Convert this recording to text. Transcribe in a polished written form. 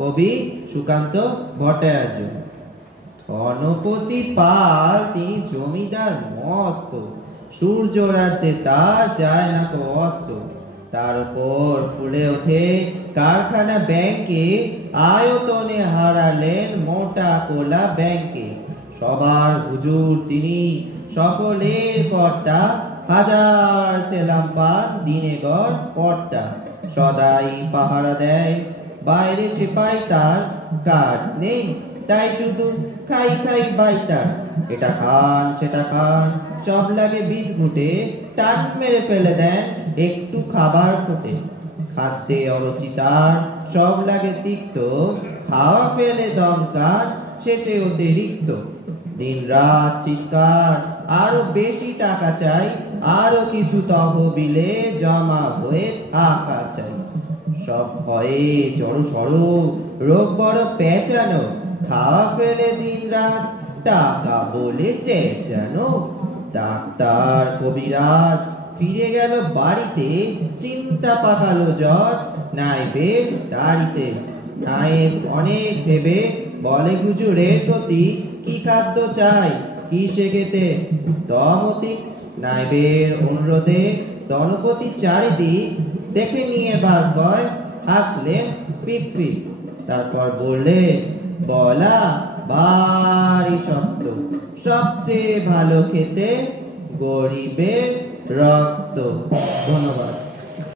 কবি সুকান্ত ভট্টাচার্য। ধনপতি পাল তিনি জমিদার মস্ত, সূর্য রাজ্যে তার যায় না কো অস্ত। তার উপর ফুলে ওঠে কারখানা ব্যাংকে, আয়তনে হারালেন মোটা কোলা ব্যাংকে। সবার হুজুর তিনি, সকলের কর্তা, হাজার সেলাম পান দিনে গড় কর্তা। সদাই পাহারা দেয়, বাইরে সিপাই তার, কাজ নেই তাই শুধু খাই খাই বাইতার। এটা খান সেটা খান সব লাগে বিষ ঘুটে, টান মেরে ফেলে দেন একটু খাবার ফোটে। খাদ্যে অরুচিতার সব লাগে তিক্ত, খাওয়া ফেলে দমকান শেষে অতিরিক্ত। দিন রাত চিৎকার, আরো বেশি টাকা চাই, আরো কিছু তহবিলে জমা হয়ে থাকা চাই। সব ভয়ে জড়ো সড়ো, রোগ বড় পেঁচানো, খাওয়া ফেলে দিন রাত টাকা বলে চেঁচানো। ডাক্তার কবিরাজ ফিরে গেল বাড়িতে, চিন্তা পাকালো জ্বর নাইবের দাড়িতে। নায়েব অনেক ভেবে বলে হুজুরের প্রতি, কি খাদ্য চাই কি সে খেতে দমতি। নাইবের অনুরোধে ধনপতি চারিদিক দেখে নিয়ে বার কয়, হাসলেন ফিক ফিক। তারপর বললে, বলা ভারী শক্ত, সবচেয়ে ভালো খেতে গরিবের রক্ত। ধন্যবাদ।